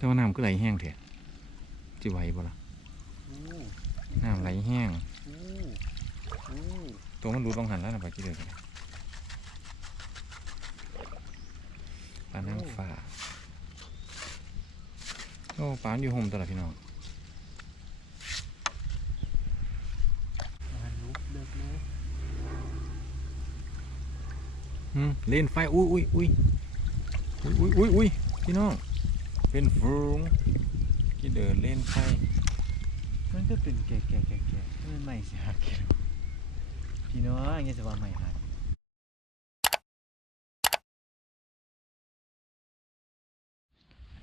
แต่ว่าน้ำก็ไหลแห้งเถอะจิไหวบ่ล่ะอู้น้ำไหลแห้งอู้อู้ตัวมันดูต้องหันแล้วนะปลากี่เดือนกันปลานั่งฟ้าโอ้ปลามันอยู่ห่มตลอดพี่น้องมันลุกเลิกเลยอืมเล่นไฟอุ้ยอุ้ยอุ้ยอุ้ยอุ้ยอุ้ยพี่น้อง เป็นฟูงกี่เดินเล่นไฟมันก็เป็นแก่แก่แก่แก่มันใหม่สิหักกิโลพี่น้องยังจะว่าใหม่หัก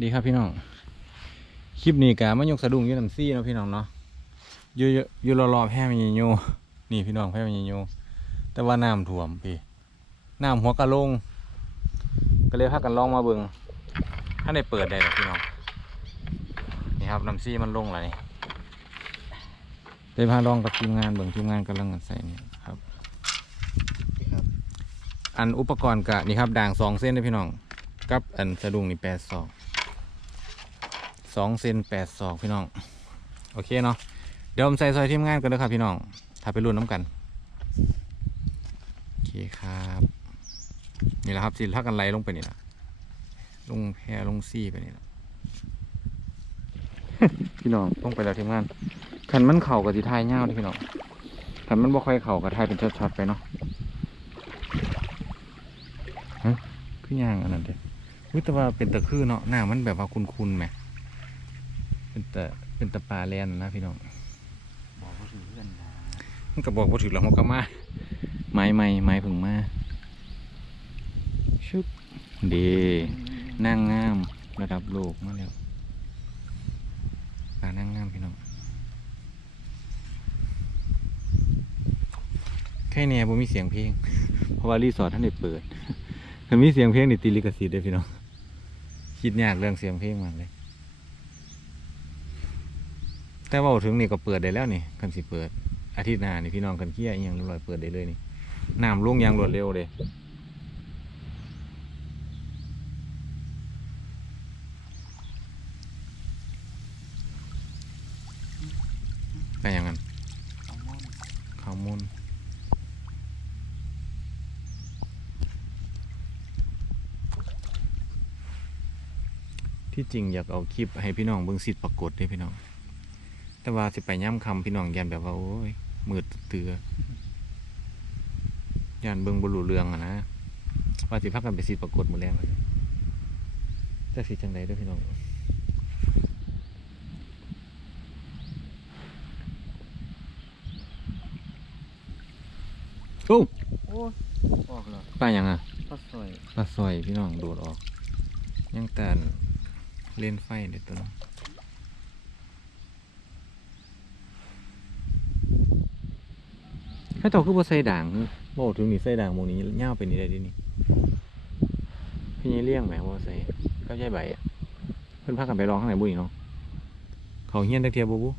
ดีครับพี่น้อง คลิปนี้กะมายกสะดุ้งยืนน้ำซี่นะพี่น้องเนาะยู่อยู่อยู่รอๆแพร่มันโยนี่พี่น้องแพร่มันโยแต่ว่าน้ำท่วมพี่น้ำหัวกะลงก็เลยพากันลองมาเบิง ถ้าได้เปิดได้หรอกพี่น้อง นี่ครับน้ำซี่มันลงแล้วนี่ได้พาลองกับทีมงานเบิงทีมงานกำลังใส่นี่ครับครับ อันอุปกรณ์กะนี่ครับด่างสองเส้นเลยพี่น้องกับอันสะดุ้งนี่แปดสองสองเซนแปดสองพี่น้อง โอเคเนาะเดี๋ยวผมใส่ซอยทีมงานกันเลยครับพี่น้อง ถ้าไปรุ่นน้ำกัน โอเคครับ นี่แหละครับสิทักกันไล่ลงไปนี่แหละ ลงแพลงซี่ไปนี่แหละพี่น้องลงไปแล้วทีมงานขันมันเข่ากับสีทายเงาวเด้อพี่น้องขันมันบ่ค่อยเข่ากับทายเป็นช็อตๆไปเนาะคือย่างอันนั้นเด้วิแต่ว่าเป็นตะคือเนาะหน้ามันแบบว่าคุ้นๆแหมเป็นตะเป็นตะปลาแลนนะพี่น้องบอกว่าถือกันนะมันก็บอกว่าถือแล้วมันก็มาไม้ใหม่ไม้ผึ่งมาชุบเด นั่งงามระดับโลกมาแล้วปลานั่งงามพี่น้องแค่เนี้ยบ่มีเสียงเพลง เพราะว่ารีสอร์ทท่านได้เปิดถ้ามีเสียงเพลงนี่ตีลิขสิทธิ์เลยพี่น้องคิดยากเรื่องเสียงเพลงมาเลย แต่ว่าถึงนี่ก็เปิดได้แล้วนี่คันสิเปิดอาทิตย์หน้านี่พี่น้องกันเกี้ยอหยังเรียบร้อยเปิดได้เลยนี่น้ำลงยางรวดเร็วเลยก็อย่างนั้น เอาม่อน ข้าวมุนที่ จริงอยากเอาคลิปให้พี่น้องเบิ่งสิทธิ์ปรากฏเด้พี่น้อง แต่ว่าสิไปย่ำคำพี่น้องยันแบบว่าโอ้ยมืดเตือยันเบิ่งบรูเรืองอะนะว่าสิพักกันไปสิทธิ์ปรากฏมือแรงแต่สิจังไดเด้วยพี่น้องโอ้โอ้ยออกแล้วป้ายังอะปลาสอยปลาซอยพี่น้องโดดออก ยังแต่น เล่นไฟเด็ดตัวน้องถ้าเจ้าคือบ่ใส่ด่างบอถึงนี่ใส่ด่างหมงนี้เง่าวไปนี่ได้ดินี่พี่ยี่เลี้ยงไหมว่ใส่ก็ใช่ใบอะเพิ่นพากันไปลองข้างไหนบุ้ยเนาะเขาเฮี้ยนตะเทียบบุบุ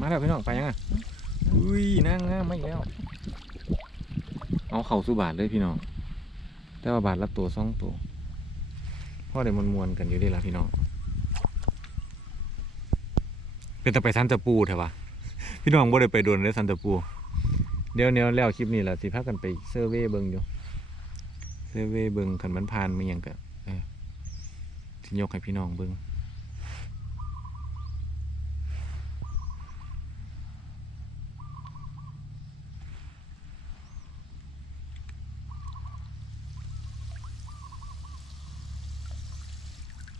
มาแล้วพี่น้องไปยังอะอุ้ยนั่งงามไม่แล้ว เอาเข่าสู่บาทเลยพี่น้อง แต่ว่าบาทละตัวสองตัวพ่อเดี๋ยวมวนๆกันอยู่ดีละพี่น้อง เป็นแต่ไปซันตะปูเถอะวะพี่น้องบ่ได้ไปโดนเลยซันตะปู เดี๋ยวเนี้ยแล้วคลิปนี้แหละสิพากันไปเซอร์เวยเบิงอยู่ เซอร์เวยเบิงขันมันผ่านมาอย่างกะเออสิยกให้พี่น้องเบิง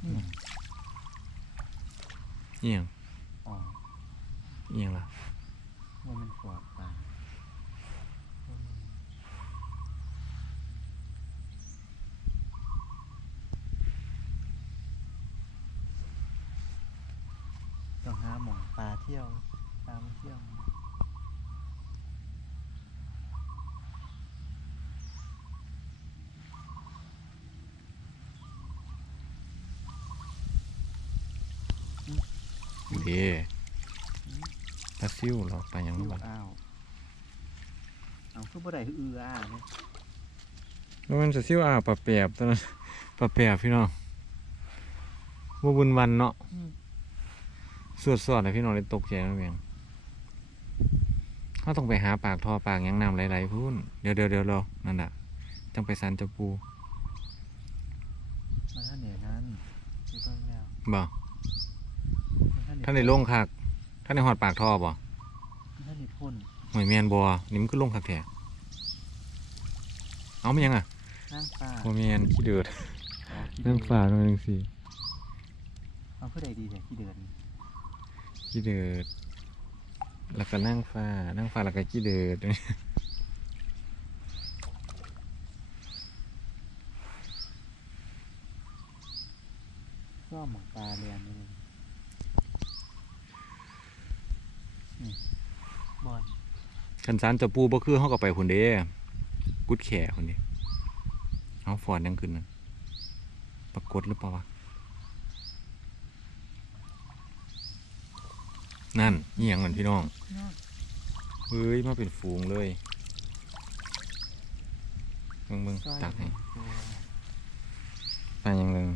เอียงอ๋อเอียงล่ะว่ามันขวดปลาต้องหาหมองปลาเที่ยวปลามาเที่ยว เดปลาซิวเราไปยังอืนู้อนบ้างอ้าวเอาคือบ่ได้คืออืออ้าเนี่ยแล้วมันจะซิวอ่าวปลาแปบตอนนั้นปลาแปบพี่น้องบ่บุญวันเนาะอืมสวดสวดเลยพี่น้องเลยตกใจนะเมียงเขาต้องไปหาปากทอปากหยังน้ำไหลๆพุ่นเดี๋ยวเดี๋ยวเดี๋ยวรอนั่นน่ะจังไปสันเจ้าปูมาท่านเหนือนั้นไปเบิ่งแล้วบ่มา ท่านในลงคักท่านในหอดปากทอบ่มาท่านในพ่นหอยแมนบ่นี่มันก็ลงคักแท้เอาไม่ยังอะนั่งฟ้าบ่แมนขี้เดือดอ๋อขี้นั่งเดือดฝ่าหน่อยหนึงสิเอาเพื่อใดดีแต่ขี้เดือดนี่ขี้เดือดแล้วก็นั่งฟ้านั่งฟ้าแล้วก็ขี้เดือดก็หมองปลาเรียนนี่นี่ บอลคันสารเจ้าปูบ่คือเฮาก็ไปพุ่นเด้กุดแขพุ่นเด้เอาฟอนยังขึ้นนั่นปรากฏหรือเปล่าวะนั่นนี่หยังนั่นพี่น้องนอกเฮ้ยมาเป็นฝูงเลยมึงมึงซอยตักให้ตัวปลาอย่างหนึ่ง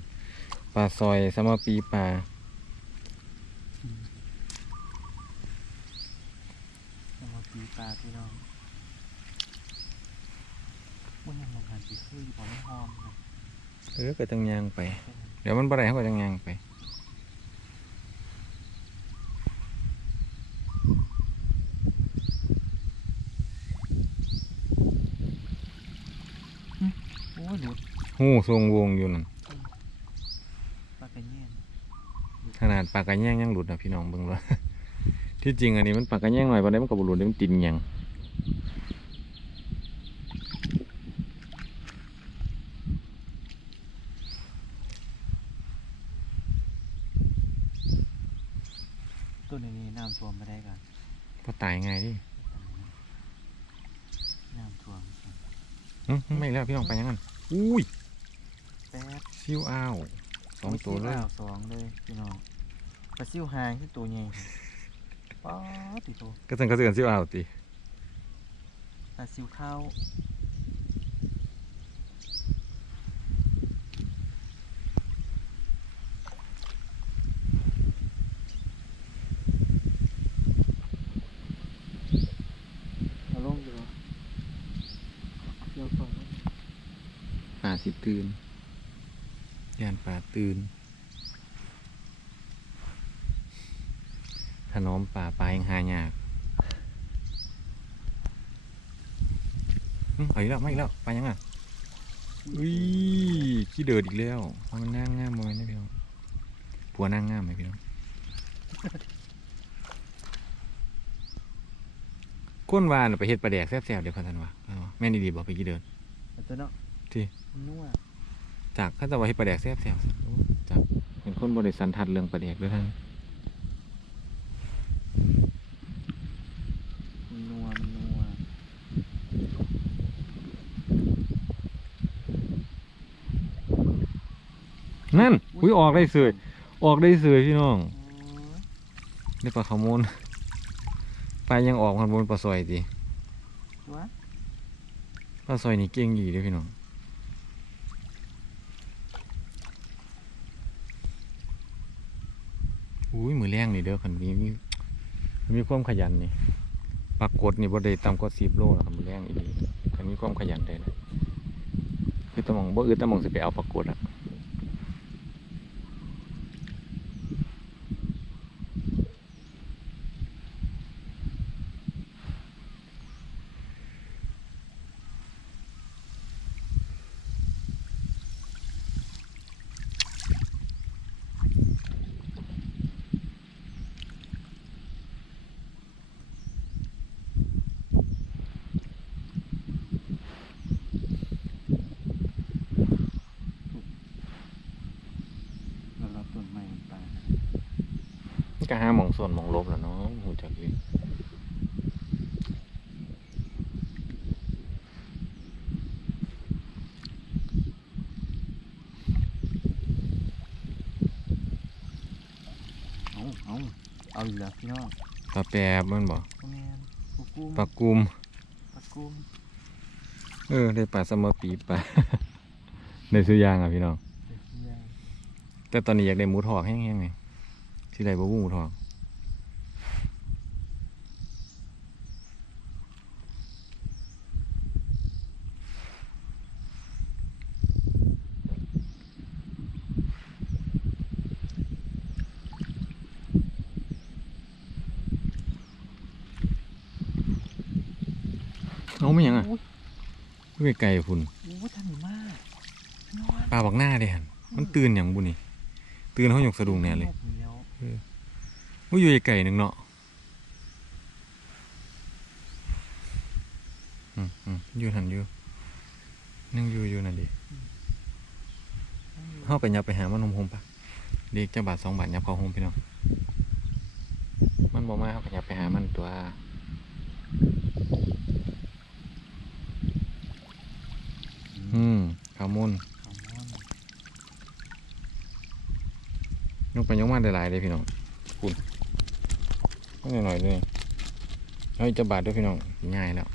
ปลาซอยสมปีปลา จะมา ปีปลาพี่น้องมันยังมองหันไปคืออยู่บ่มันหอมนะเออก็จังยางไป เดี๋ยวมันบ่ได้เขาก็จังยางไปโอ้ยหลุดหูทรงวงอยู่นั่นปลากระเงี้ยนขนาดปลากระแยงยังหลุดนะพี่น้องเบิ่งเลย ที่จริงอันนี้มันปลากระแยงหน่อยปานใดมันก็บ่หลุดเด้มันติดหยังตัวนี้นี่น้ำท่วมไม่ได้กันพอตายง่ายดิน้ำท่วมอื้อไม่แล้วพี่น้องไปยังงั้นอุ้ยแป๊บซิวอ้าวสองตัวเลยปาซิวาวสองเลยพี่น้องปลาซิวหางที่ตัวใหญ่ ป๊าดติโตก็จังก็สิกันซิวอ้าวติปลาซิวข้าวเอาลงอยู่เหรอเดี๋ยวก่อนนะปลาสิตื่นย่านปลาตื่น ถนอมป่าปลายังหายากอื้อเอาอีกแล้วไม่อีกแล้วไปยังอะอุ้ยขี้เดือดอีกแล้วเอามันนั่งง่ามเลยนะพี่น้องผัวนั่งง่ามไหมพี่น้องก้นวานไปเฮ็ดปลาแดกแซ่บๆเดี๋ยวพันธันวาเอาวะแม่นดีๆบอกไปกี่เดือนเอาตัวเนาะที่มันนัวจากข้าจะว่าเฮ็ดปลาแดกแซ่บๆโอ้จากเป็นคนบริสันทัดเรื่องปลาแดกด้วยท่านมันนัวมันนัว นั่นอุ้ยออกได้เสยออกได้เสยพี่น้องโอ้ยได้ปลาขาวมูลปลายังออกมันบนปลาซอยดีวะปลาซอยนี่เก่งดีเด้วยพี่น้องอุ้ยมือแรงนี่เด้อคันนี้มีมันมีความขยันนี่ปรากฏนี่บ่ได้ต่ำกว่าสิบโลแล้วครับมือแรงอีกคันมีความขยันได้นะคือตะหมองบ่อืดตะหมองสิไปเอาปรากฏอะ เรารับต้นไม้มันปลา มัน ก็หาหมองส่วนหมองลบแล้วเนาะหูจักอยู่เอาเอาเอาอีกแล้วพี่น้องปลาแปบมันบ่พ่อแม่นปูกุ้งปลากุม ปลากุ้งเออ ได้ปลาสมอปีปลาได้ซื้อยางอะพี่น้องเด็กเหี้ยแต่ตอนนี้อยากได้หมูทอกแห้งๆไง ที่ได้บ่บูหมูทอกเอาไม่ยังอะอุ้ยไม่ไกลพุ่นอุ้ยทำหนูมากนอนปลาบักหน้าเด้หันมันตื่นอย่างบุนี่ตื่นเขาหยกสะดุ้งแน่เลยหกเดีย วว่าอยู่ไกลๆหนึ่งเนาะอืมอือยู่หันอยู่นั่งอยู่อยู่นั่นดิเข้าไปยับไปหามันนมโฮมปะเด็กจะบาทสองบาทยับเขาโฮมพี่น้องมันบอกมาเข้าไปยับไปหามันตัวอืมขาวมุนขาวม่อน ยกไปยกมาได้หลายเลยพี่น้องคุณก็หน่อยๆเลยเฮ้ยจะบาดด้วยพี่น้องง่ายแล้ว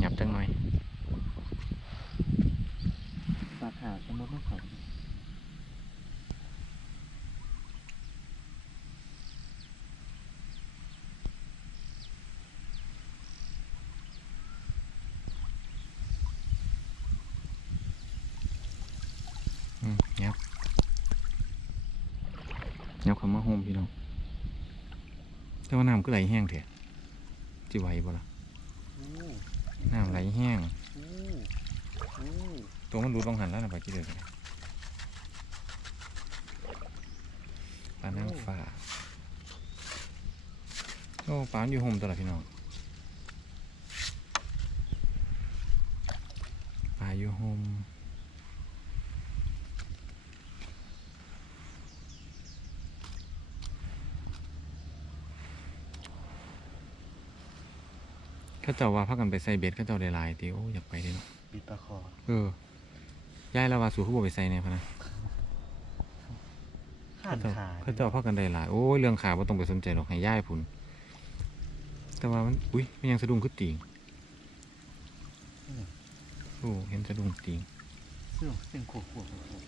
หยับจังหน่อย ปลาขาวสมมติไม่ขาว อืมยับ ยับคำว่าโฮมพี่น้องแต่ว่าน้ำก็ไหลแห้งเถอะจิไหวบ่ล่ะโอ้น้ำไหลแห้งโอ้โอ้ตัวมันดูต้องหันแล้วนะไปกี่เดือนปลาน้ำฟ้าโอ้ปลามันอยู่โฮมตัวละพี่น้องปลาอยู่โฮม ข้าเจ้าว่าพักกันไปใส่เบ็ดเข้าเจ้าได้หลายติโอ้อยากไปเด้เนาะปิดปลาคอเออย่ายแล้วว่าสู่เขาบอกไปใส่เนี่ยพะนะข้านเขาเจ้าขาเขาเจ้าพักกันได้หลายโอ้ยเรื่องขาบ่ต้องไปสนใจหรอกให้ย่ายพุ่นแต่ว่ามันอุ้ยมันยังสะดุ้งขึ้นติงโอ้เห็นสะดุ้งติงเสื้อเส้นขวบขวบขวบขวบ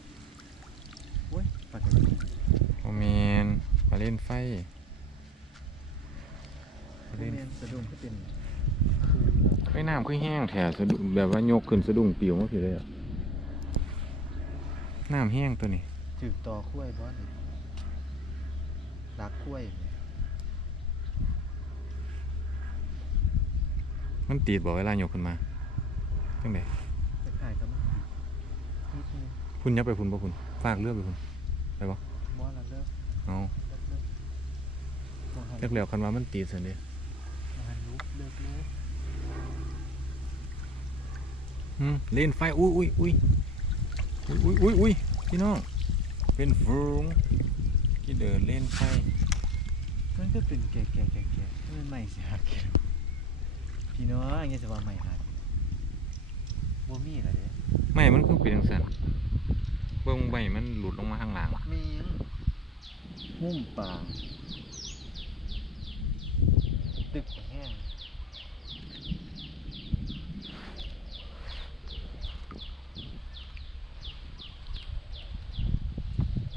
โอ้ยปลากระโอแมนปลาเล่นไฟปลาเล่เล่นนสะดุ้งก็เป็น ไฟน้ำคือแห้งแถวสะดุ้งแบบว่ายกขึ้นสะดุ้งปิวมาผิดเลยอะน้ำแห้งตัวนี้จืดต่อคุ้วยบอสนี่รักคุ้วยเนี่ยมันตีดบอกเวลายกขึ้นมาจังไดคล้ายๆกับมันนิดนึงพุ่นยับไปพุ่นบ่พุ่นฝากเลือกไปพุ่นบอสละเลิกเอาเลิกเลิกบ่หันเลือกแล้วคันว่ามันตีดสันเดีบ่หันลุกเลิกเลิกอืมเล่นไฟอุ้ยอุ้ ยอุ้ยอุ้ยอุ้ยอุ้ยพี่น้องเป็นฟูงที่เดินเล่นไฟมันก็เป็นแก่แก่แก่แก่มันใหม่สิหักกิโลพี่น้องยังจะว่าใหม่หักบ่มีละเด้ไม่มันคือเป็นจังสันเบิ่งใบมันหลุดลงมาข้างหลังมีหุ้มปลาตึกแห้ง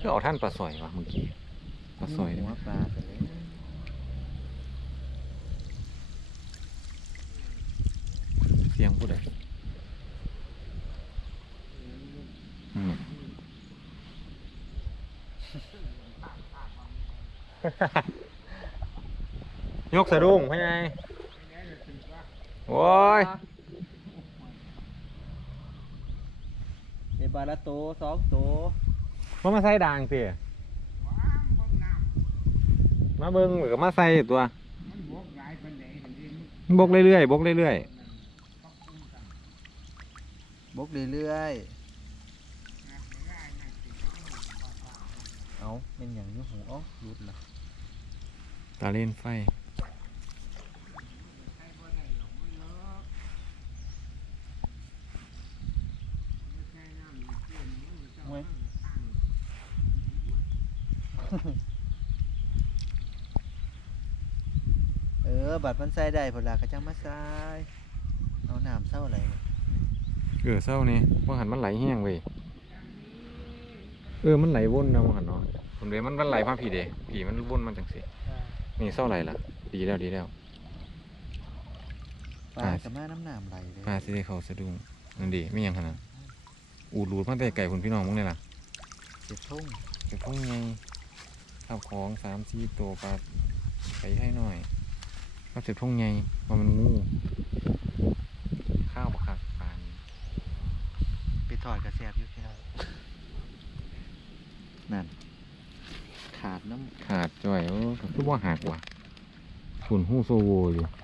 คือเอาท่านปลาสอยวะเมื่อกี้ปลาสอยหัวปลาไปเลยเสียงผู้ใดอืม ยกสะดุ้งพ่อใหญ่โอ้ยเดบาละโตสองโต มามาใส่ด่างเตี๋ยมาเบิ้งหรือมาใส่ตัวมันบกเรื่อยๆบกเรื่อยบกเรื่อยๆเอาเป็นอย่างนี้หูอ๋อรุดละๆตาเล่นไฟ เว้ย เออ บัตรมันใส่ได้ผลลาก็จังมาใส่เอาน้ำเศร้าอะไรวะเออเศร้านี่ว่าหันมันไหลแห้งเว้ยเออมันไหลวนนะว่าหันเนาะผมเดี๋ยวมันมันไหลมาผีเดผีมันวนมาจังสินี่เศร้าไหลละดีแล้วดีแล้วปลากับแม่น้ำหนามไหลเลยปลาสิได้เขาสะดุ้งนั่นดีไม่ยังขนาดอูดรูดมาแต่ไก่คุณพี่น้องมึงเนี่ยล่ะเจ็บทุ่งเก็บพวกไง ข้าวของสามสี่ตัวปลาไปให้หน่อยก็เสร็จพวกไงว่ามันงูข้าวบักคักปลานี่ไปถอดกระแสบอยู่ที่เรานั่น ขาดน้ขาดจ่อยโอ้ก็คือว่าหักว่ะฝุ่นหู้โซโวอยู่ำ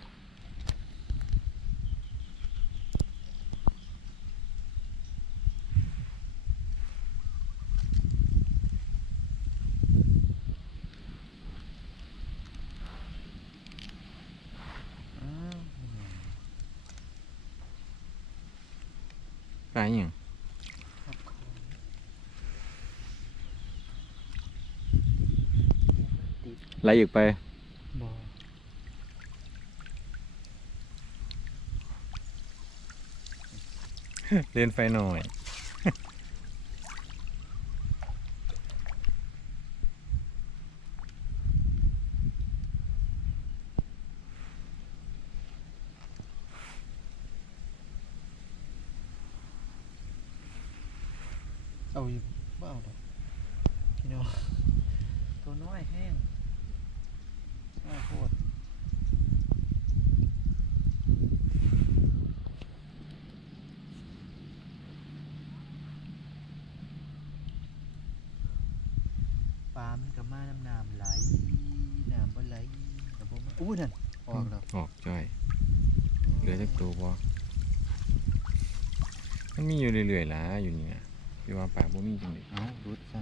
อ้าว ปลาอหย่างครับติดไหลอีกไปบ่เล่นไฟหน่อย เอาอยู่บ่เอาดอกพี่น้องตัวน้อยแห้งน้อยโคตรปลามันกับมาน้ำน้ำไหลน้ำบ่ไหลแต่บ่มาอู้นั่นออกแล้วออกจ่อยเหลือจากตัวพอมันมีอยู่เรื่อยๆล่ะอยู่นี่นะ อยู่ว่าปลาบ่มีจริงดิเอ้ารุดซ้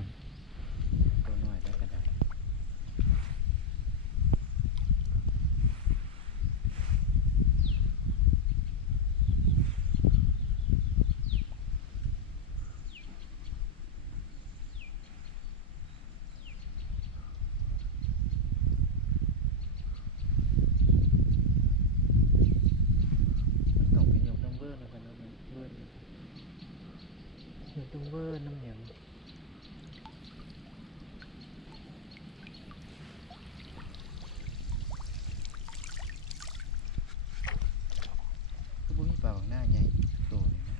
ำตัวน้อยได้กระไดมันต้องเป็นยกน้ำเบอร์แล้วกันนะมันเบอร์นี่ยกน้ำเบอร์น้ำเหนียว คือบ่มีปลาบางหน้าใหญ่โตนี่นะ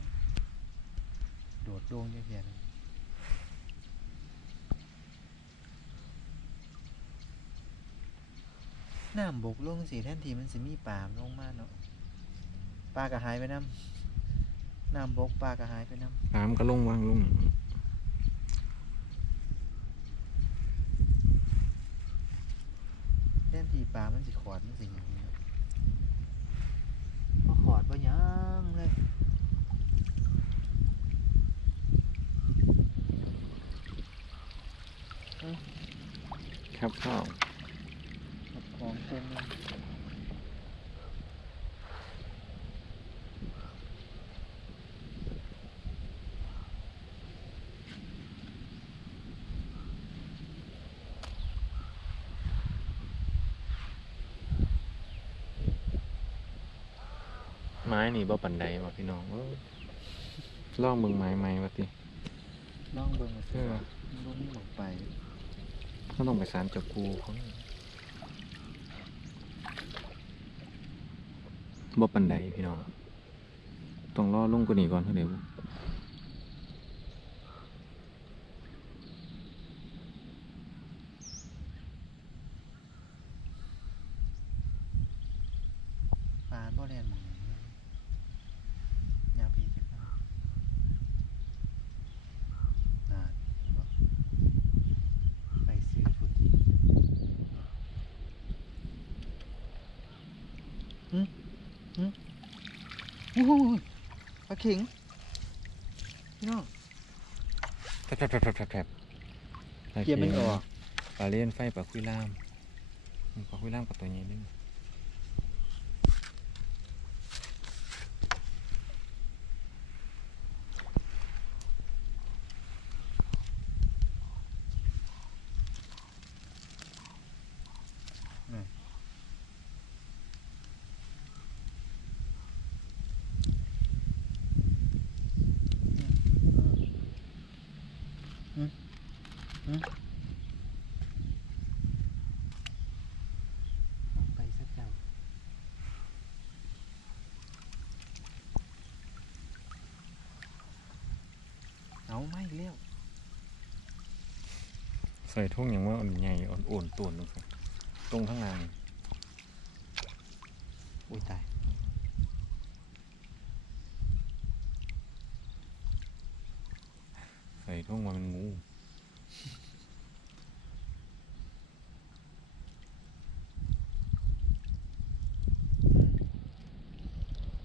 โดดโด่งเยอะแยะเลยน้ำบกลงสิแทนทีมันสิมีปลาลงมาเนาะปลาก็หายไปน้ำน้ำบกปลาก็หายไปน้ปลามันก็ลงวางลงำแทนทีปลามันสิขอดมันสิอย่างนี้เนาะบ่ขอดบ่หยังเลย ครับข้าวกับของเต็มเลยไม้นี่บ่ปันไดว่ะพี่น้องเอ้ยลองเบิ่งไม้ใหม่ว่าติลองเบิ่งมาเอสิอลงลงไป ก็ต้องไปสารจับกูเขาบ่ปันไดพี่น้อง ต้องรอลงกว่านี้ก่อนเท่าเดี๋ยว ปลาบ่แล่นหมึงเลยยาพีจักหน่อยน่าบ่ไปซื้อฟุตหึหึโอ้โห ปลาเข็งพี่น้องแผลบแผลบแผลบแผลบแผลบเกียร์มันออกปลาเลี้ยนไฟปลาคุยล่ามปลาคุยล่ามกับตัวนี้นึงต้ ไปสักเจ้าเอาไม่เลี้ยวใส่ทุ่งอย่างว่าอ่อนใหญ่อ่อนโอนตัวนึงตรงข้างล่างอุ้ยตาย ใส่ทุ่งว่ามันงู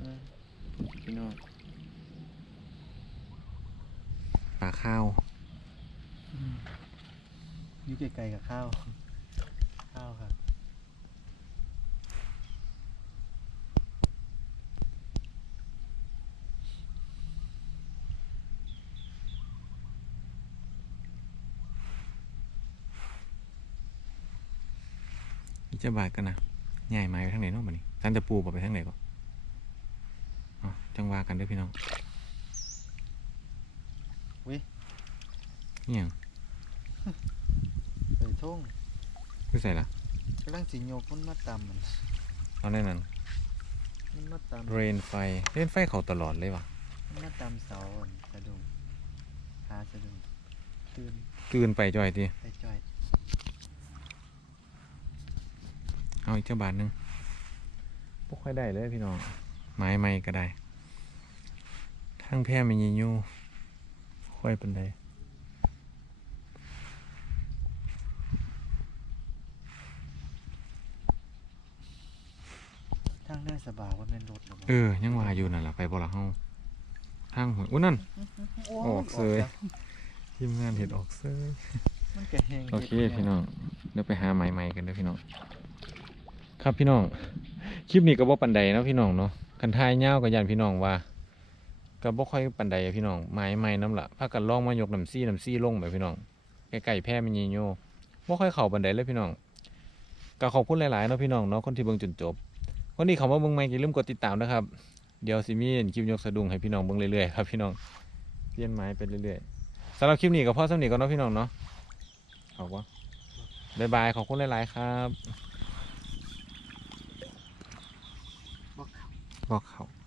อืม พี่น้อง ปลาข้าวอยู่ไกลๆกับข้าว ข้าวครับอีเจ้าบาทกันนะใหญ่ไม้ไปทางไหนเนาะบัดนี้ท่านจะปูบอกไปทางไหนก็อ๋อจังว่ากันเด้วยพี่น้อง นี่หยังไปทุ่งคือใส่ละกำลังสิโยกมันมาตำมันเอาแน่นอนมันมาตเรนไฟเรนไฟเขาตลอดเลยวะำมันมาตำเสาอันสะดุ้งหาสะดุ้งตื่นตื่นไปจ่อยทีไปจ่อยเอาอีกเจ้าบาทหนึงพวกค่อยได้เลยพี่น้องไม้ไม้ก็ได้ทั้งแพร่ไม่ยิยู ค่อยเป็นไดทางได้สบายว่าแม่นรถหรือเปล่าเออ ยังว่าอยู่นั่นแหละไปบ่ละเฮาทางหวยอุ้ยนั่น ออกเสยทีมงานเห็ดออกเซยมันก็แห้งโอเคพี่น้องเดี๋ยวไปหาไม้ไม้กันเด้อพี่น้อง ครับพี่น้อง คลิปนี้ก็บ่ปันใดเนาะพี่น้องเนาะคันทายยาวก็ยันพี่น้องว่า ก็บ่ค่อยปันใดอะพี่น้องไม้ไม้น้ำละพากันลองมายกน้ำซี่น้ำซี่ลงไปพี่น้องใกล้ๆแพร่มันยีโยบ่ค่อยเข้าปันใดเลยพี่น้องก็ขอบคุณหลายๆเนาะพี่น้องเนาะคนที่เบิ่งจนจบคนที่เขามาเบิ่งใหม่อย่าลืมกดติดตามนะครับเดี๋ยวสิมีคลิปยกสะดุ้งให้พี่น้องเบิ่งเรื่อยๆครับพี่น้องเปลี่ยนไม้ไปเรื่อยๆสำหรับคลิปนี้ก็พอสำนีก่อนเนาะพี่น้องเนาะขอบคุณบ๊ายบายขอบคุณหลายๆครับบอกเขาบอกเขา